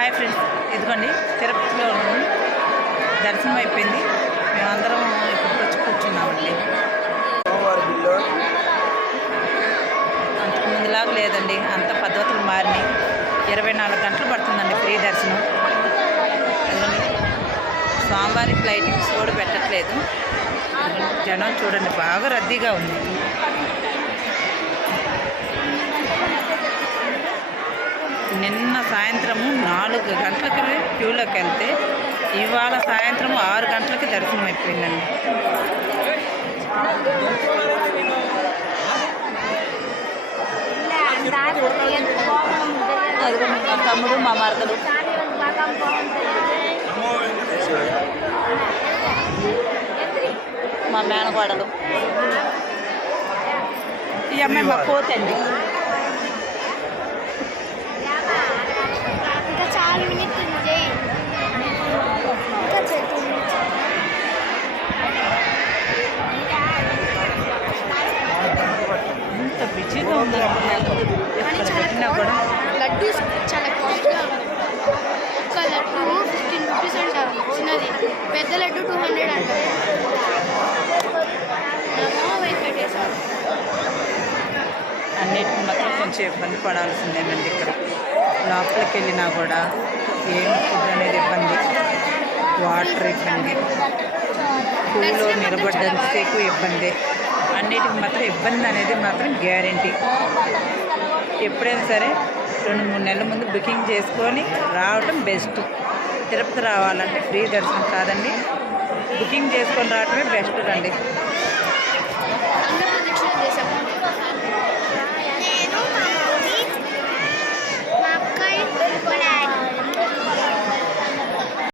Hi friends, ఇదిగోండి తిరుపతిలో దర్శనం అయిపోయింది. మేమందరం ఇక్కడికి వచ్చి కూర్చున్నామండి. అంతకు ముందులాగా లేదండి, అంత పద్ధతులు మారినాయి. 24 గంటలు పడుతుందండి ఫ్రీ దర్శనం. అదిగోండి స్వామివారికి లైటింగ్స్ కూడా పెట్టట్లేదు. జనం చూడండి బాగా రద్దీగా ఉంది. నిన్న సాయంత్రము 4 గంటలకి క్యూలోకి వెళ్తే ఇవాళ సాయంత్రం 6 గంటలకి దర్శనం అయిపోయిందండి. మా తమ్ముడు మా మరదలు మా మేనగోడలు. ఈ అమ్మాయి మా కోతండి. ఎంత బిజీగా ఉందండి. పెట్టినా కూడా లడ్డు చాలా కాస్ట్గా ఉంది. ఒక్క లడ్డు 15 రూపీస్ అంట చిన్నది, పెద్ద లడ్డు 200 అంట. పెట్టేశారు. అన్నిటికీ మాత్రం కొంచెం ఇబ్బంది పడాల్సిందేనండి. ఇక్కడ లోపలికి వెళ్ళినా కూడా ఏం ఫుడ్ అనేది ఇబ్బంది, వాటర్ ఇబ్బంది, క్యూలో నిలబడ్డంతసేపు ఇబ్బంది. అన్నిటికి మాత్రం ఇబ్బంది అనేది మాత్రం గ్యారంటీ. ఎప్పుడైనా సరే 2-3 నెలల ముందు బుకింగ్ చేసుకొని రావటం బెస్ట్. తిరుపతి రావాలంటే ఫ్రీ దర్శనం కాదండి, బుకింగ్ చేసుకొని రావటమే బెస్ట్ అండి.